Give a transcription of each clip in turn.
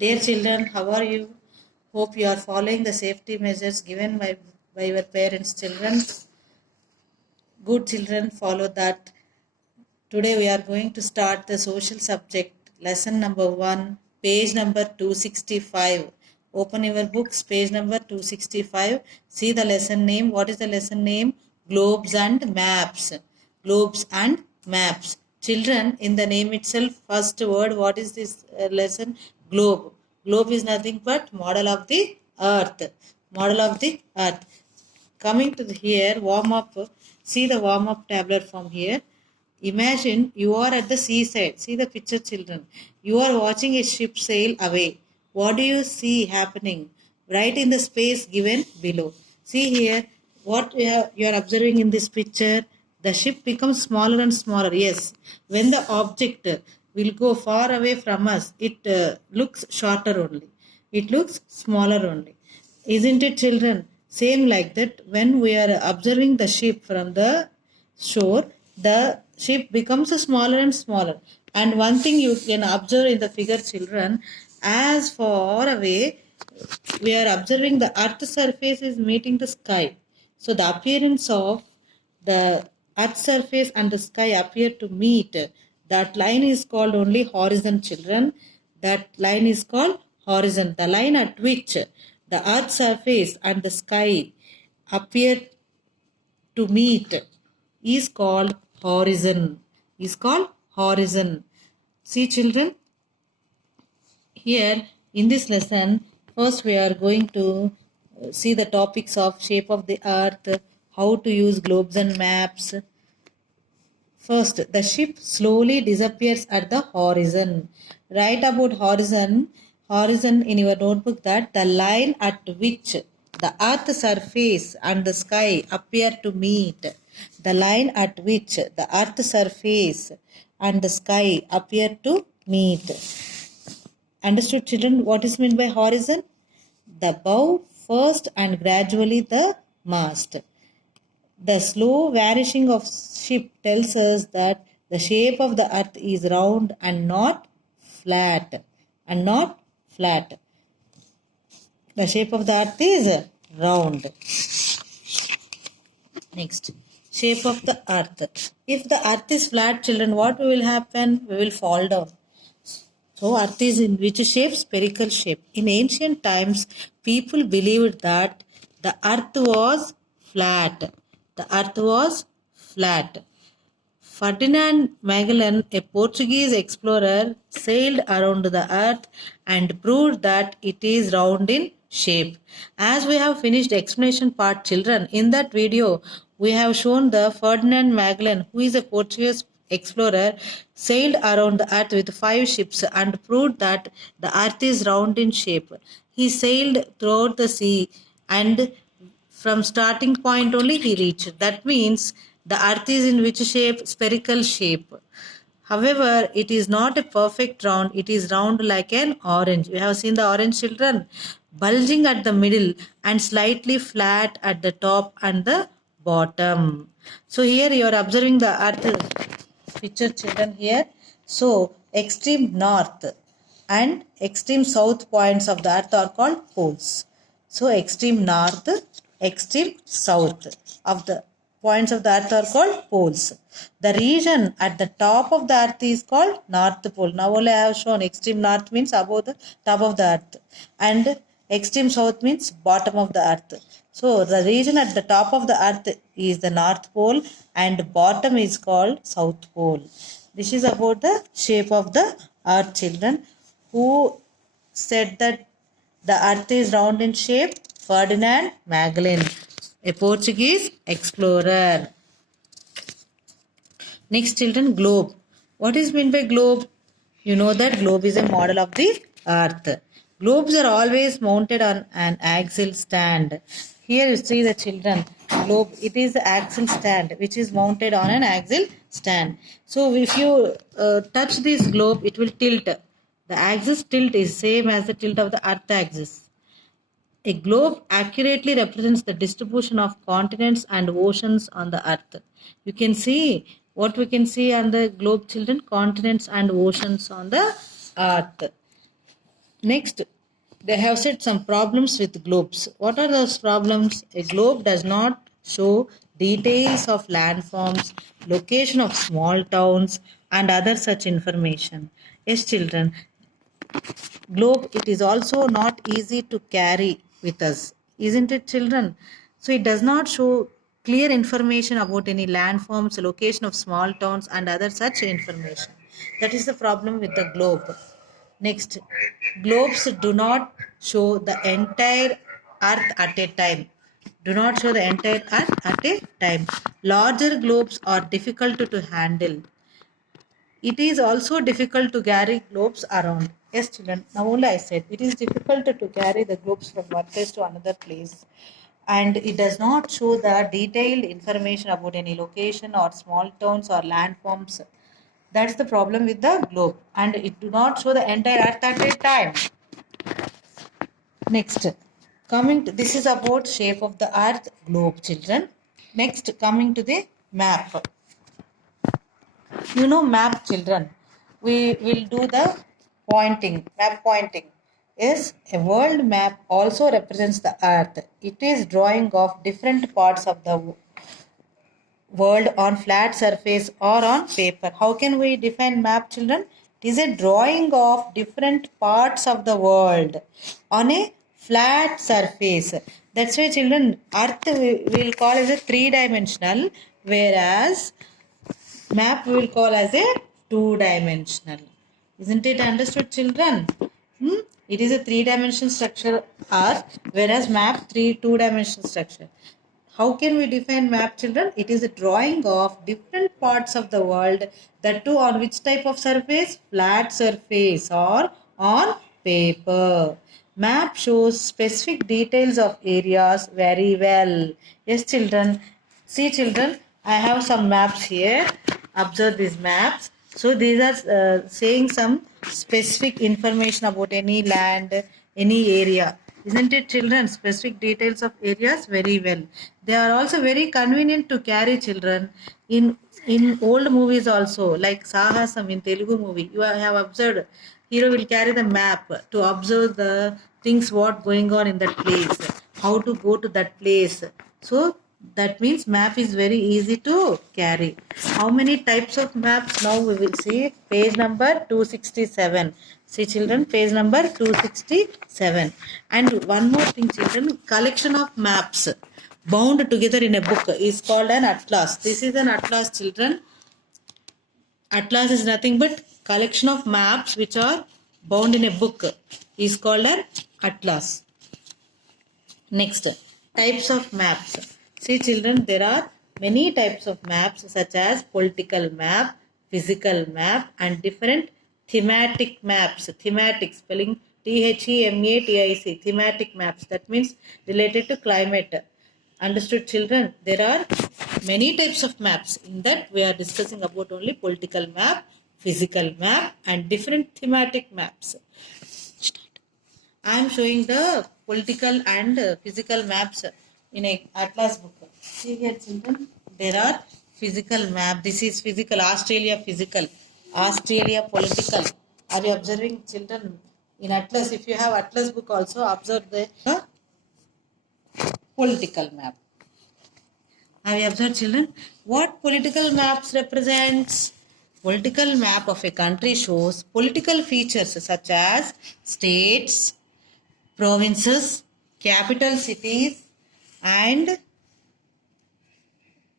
Dear children, how are you? Hope you are following the safety measures given by your parents. Children, good children, follow that. Today we are going to start the social subject, lesson number 1, page number 265. Open your books, page number 265. See the lesson name. What is the lesson name? Globes and maps. Globes and maps. Children, in the name itself, first word, what is this lesson? Globe. Globe is nothing but model of the earth. Model of the earth. Coming to here, warm up. See the warm up tablet from here. Imagine you are at the seaside. See the picture, children. You are watching a ship sail away. What do you see happening? Right in the space given below. See here, what you are observing in this picture. The ship becomes smaller and smaller. Yes, when the object will go far away from us, it looks shorter only. It looks smaller only. Isn't it, children? Same like that, when we are observing the ship from the shore, the ship becomes smaller and smaller. And one thing you can observe in the figure, children, as far away we are observing the earth surface is meeting the sky. So the appearance of the earth surface and the sky appear to meet. That line is called only horizon, children. That line is called horizon. The line at which the earth surface and the sky appear to meet is called horizon. Is called horizon. See, children, here in this lesson, first we are going to see the topics of shape of the earth, how to use globes and maps. First, the ship slowly disappears at the horizon. Write about horizon. Horizon in your notebook, that the line at which the earth surface and the sky appear to meet. The line at which the earth surface and the sky appear to meet. Understood, children, what is meant by horizon? The bow first and gradually the mast. The slow vanishing of ship tells us that the shape of the earth is round and not flat. And not flat. The shape of the earth is round. Next, shape of the earth. If the earth is flat, children, what will happen? We will fall down. So earth is in which shape? Spherical shape. In ancient times, people believed that the earth was flat. The earth was flat. Ferdinand Magellan, a Portuguese explorer, sailed around the earth and proved that it is round in shape. As we have finished explanation part, children, in that video we have shown the Ferdinand Magellan, who is a Portuguese explorer, sailed around the earth with 5 ships and proved that the earth is round in shape. He sailed throughout the sea and from starting point only he reached. That means the earth is in which shape? Spherical shape. However, it is not a perfect round. It is round like an orange. You have seen the orange, children? Bulging at the middle and slightly flat at the top and the bottom. So here you are observing the earth picture, children, here. So extreme north and extreme south points of the earth are called poles. So extreme north, extreme south of the points of the earth are called poles. The region at the top of the earth is called North Pole. Now only I have shown extreme north means above the top of the earth and extreme south means bottom of the earth. So the region at the top of the earth is the North Pole and bottom is called South Pole. This is about the shape of the earth, children. Who said that the earth is round in shape? Ferdinand Magellan, a Portuguese explorer. Next, children, globe. What is meant by globe? You know that globe is a model of the earth. Globes are always mounted on an axial stand. Here you see the children. Globe, it is the axial stand which is mounted on an axial stand. So if you touch this globe, it will tilt. The axis tilt is same as the tilt of the earth axis. A globe accurately represents the distribution of continents and oceans on the earth. You can see what we can see on the globe, children, continents and oceans on the earth. Next, they have said some problems with globes. What are those problems? A globe does not show details of landforms, location of small towns, and other such information. Yes, children, globe, it is also not easy to carry with us, isn't it, children? So it does not show clear information about any landforms, location of small towns, and other such information. That is the problem with the globe. Next, globes do not show the entire earth at a time. Do not show the entire earth at a time. Larger globes are difficult to handle. It is also difficult to carry globes around. Yes, children. Now only I said it is difficult to carry the globes from one place to another place, and it does not show the detailed information about any location or small towns or landforms. That's the problem with the globe, and it do not show the entire earth at a time. Next, coming to this is about shape of the earth globe, children. Next, coming to the map. You know map, children. We will do the pointing, map pointing. Yes, a world map also represents the earth. It is drawing of different parts of the world on flat surface or on paper. How can we define map, children? It is a drawing of different parts of the world on a flat surface. That's why, children, earth we will call as a three-dimensional, whereas map we will call as a two-dimensional. Isn't it understood, children? It is a three-dimensional structure earth, whereas map two-dimensional structure. How can we define map, children? It is a drawing of different parts of the world, that too on which type of surface? Flat surface or on paper. Map shows specific details of areas very well. Yes, children. See, children, I have some maps here. Observe these maps. So these are saying some specific information about any land, any area. Isn't it, children? Specific details of areas very well. They are also very convenient to carry, children. In old movies also, like Sahasam in Telugu movie, you have observed hero will carry the map to observe the things what going on in that place, how to go to that place. So that means map is very easy to carry. How many types of maps? Now we will see page number 267. See, children, page number 267. And one more thing, children, collection of maps bound together in a book is called an atlas. This is an atlas, children. Atlas is nothing but collection of maps which are bound in a book is called an atlas. Next, types of maps. See, children, there are many types of maps such as political map, physical map, and different thematic maps. Thematic spelling THEMATIC. Thematic maps. That means related to climate. Understood, children? There are many types of maps. In that, we are discussing about only political map, physical map, and different thematic maps. I am showing the political and physical maps in a atlas book. See here, children, there are physical map. This is physical, Australia physical, Australia political. Are you observing, children? In atlas, if you have atlas book also, observe the political map. Have you observed, children? What political maps represents? Political map of a country shows political features such as states, provinces, capital cities, and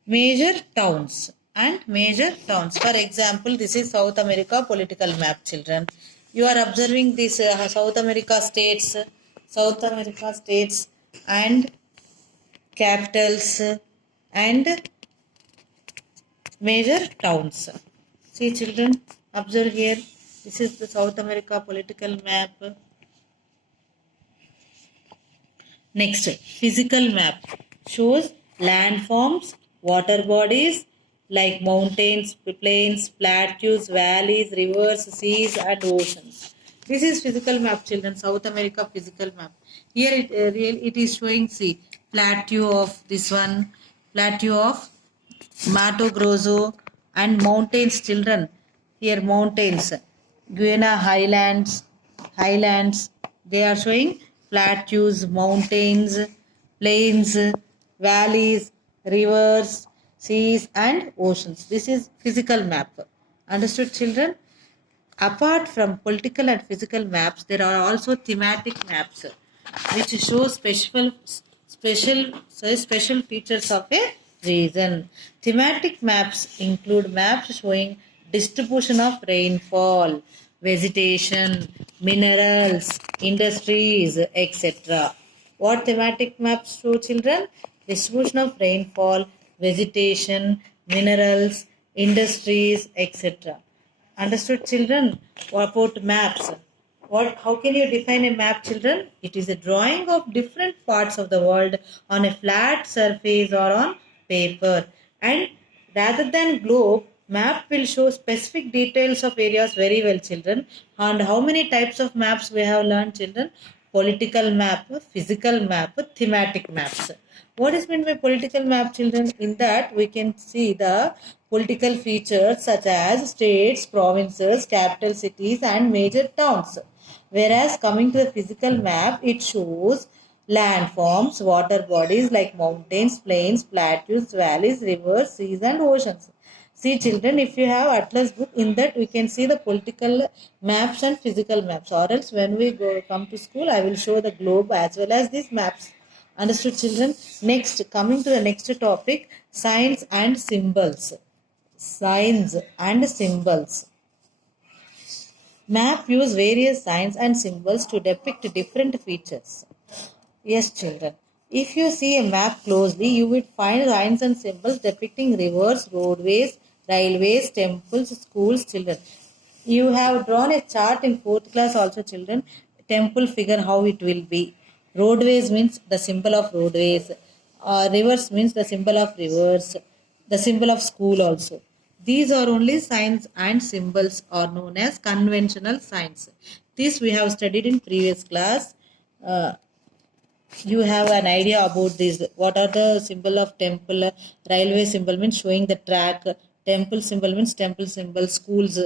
major towns. For example, this is South America political map, children. You are observing this South America states and capitals and major towns. See, children, observe here. This is the South America political map. Next, physical map shows landforms, water bodies like mountains, plains, plateaus, valleys, rivers, seas, and oceans. This is physical map, children. South America physical map. Here it is showing, see, plateau of this one, plateau of Mato Grosso, and mountains, children. Here mountains, Guiana highlands, They are showing plateaus, mountains, plains, valleys, rivers, seas and oceans. This is physical map. Understood, children? Apart from political and physical maps, there are also thematic maps which show special features of a region. Thematic maps include maps showing distribution of rainfall, vegetation, minerals, industries, etc. What thematic maps show, children? Distribution of rainfall, vegetation, minerals, industries, etc. Understood, children? What about maps? How can you define a map, children? It is a drawing of different parts of the world on a flat surface or on paper. And rather than globe, map will show specific details of areas very well, children. And how many types of maps we have learned, children? Political map, physical map, thematic maps. What is meant by political map, children? In that we can see the political features such as states, provinces, capital cities and major towns. Whereas coming to the physical map, it shows landforms, water bodies like mountains, plains, plateaus, valleys, rivers, seas and oceans. See, children, if you have Atlas book, in that we can see the political maps and physical maps. Or else when we come to school, I will show the globe as well as these maps. Understood, children? Next, coming to the next topic, signs and symbols. Signs and symbols. Map use various signs and symbols to depict different features. Yes, children. If you see a map closely, you will find signs and symbols depicting rivers, roadways, railways, temples, schools, children. You have drawn a chart in 4th class also, children. Temple figure how it will be. Roadways means the symbol of roadways. Rivers means the symbol of rivers. The symbol of school also. These are only signs and symbols are known as conventional signs. This we have studied in previous class. You have an idea about this. What are the symbol of temple? Railway symbol means showing the track. Temple symbol means temple symbol. Schools.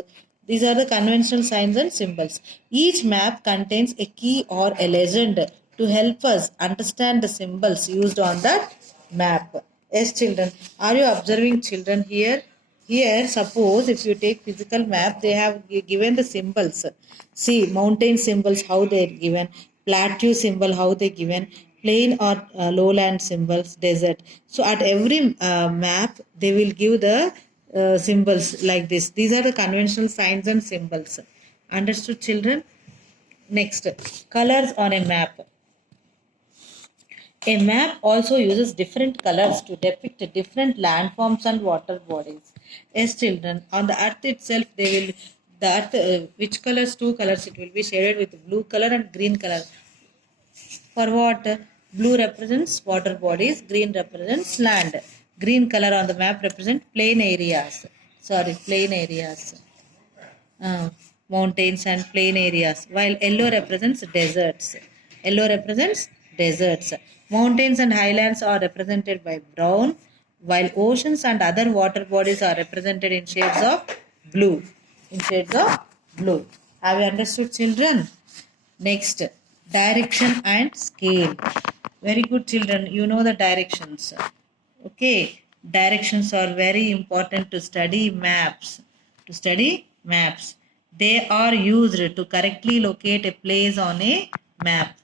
These are the conventional signs and symbols. Each map contains a key or a legend to help us understand the symbols used on that map. Yes, children. Are you observing, children, here? Here, suppose if you take physical map, they have given the symbols. See, mountain symbols, how they are given. Plateau symbol, how they given. Plain or lowland symbols, desert. So at every map, they will give the symbols like this. These are the conventional signs and symbols. Understood, children? Next, colors on a map. A map also uses different colors to depict different landforms and water bodies. Yes, children, on the earth itself, they will, the earth, which colors, two colors, it will be shaded with blue color and green color. For what? Blue represents water bodies, green represents land. Green color on the map represent plain areas. Sorry, plain areas. uh, Mountains and plain areas, while yellow represents deserts. Yellow represents deserts. Mountains and highlands are represented by brown, while oceans and other water bodies are represented in shades of blue. In shades of blue. Have you understood, children? Next, direction and scale. Very good, children. You know the directions. Okay, directions are very important to study maps. To study maps. They are used to correctly locate a place on a map.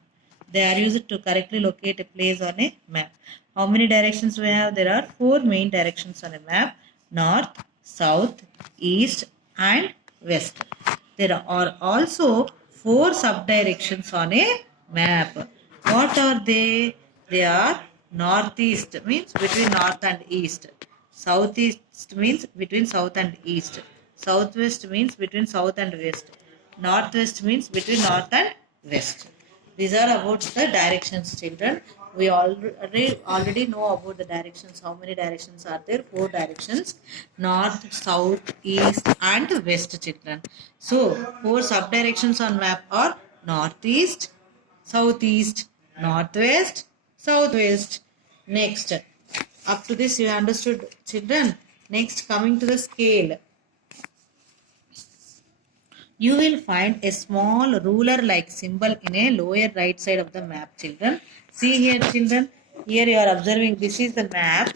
They are used to correctly locate a place on a map. How many directions we have? There are four main directions on a map: north, south, east, and west. There are also four subdirections on a map. What are they? They are northeast means between north and east. Southeast means between south and east. Southwest means between south and west. Northwest means between north and west. These are about the directions, children. We already know about the directions. How many directions are there? Four directions: north, south, east, and west, children. So four subdirections on map are northeast, southeast, northwest, southwest. Next, up to this you understood, children. Next, coming to the scale. You will find a small ruler-like symbol in a lower right side of the map, children. See here, children. Here you are observing. This is the map.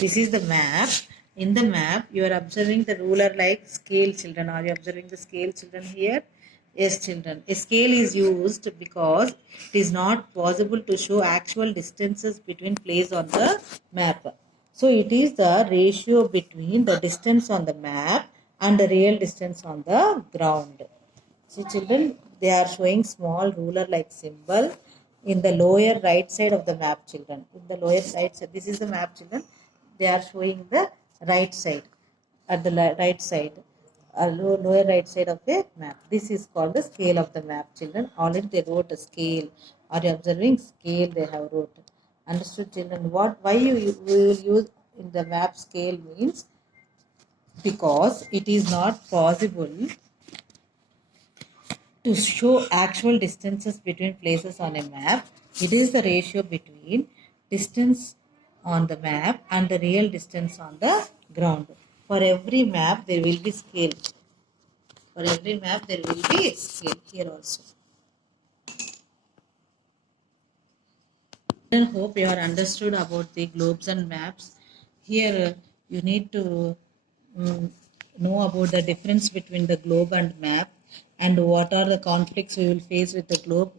This is the map. In the map, you are observing the ruler-like scale, children. Are you observing the scale, children, here? Yes, children. A scale is used because it is not possible to show actual distances between places on the map. So it is the ratio between the distance on the map and the real distance on the ground. See, children, they are showing small ruler-like symbol in the lower right side of the map, children. In the lower right side, this is the map, children. They are showing the right side, at the right side, lower right side of the map. This is called the scale of the map, children. Already they wrote a scale. Are you observing scale? They have wrote. Understood, children? Why you will use in the map scale means because it is not possible to show actual distances between places on a map. It is the ratio between distance on the map and the real distance on the ground. For every map, there will be scale. For every map, there will be scale here also. I hope you are understood about the globes and maps. Here, you need to know about the difference between the globe and map, and what are the conflicts we will face with the globe,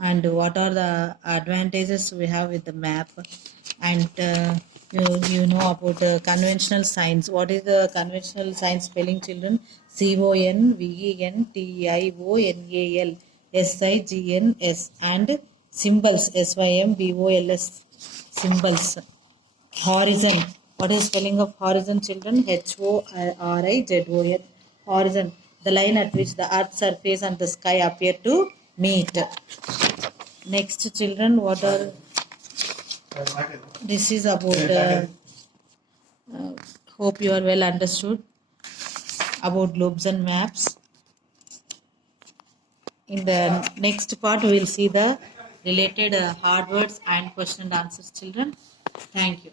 and what are the advantages we have with the map, and you know about the conventional signs. What is the conventional sign spelling, children? CONVENTIONAL SIGNS, and symbols SYMBOLS, symbols. Horizon. What is spelling of horizon, children? HORIZON. Horizon. The line at which the earth's surface and the sky appear to meet. Next, children, what are... This is about... hope you are well understood about globes and maps. In the next part, we will see the related hard words and question and answers, children. Thank you.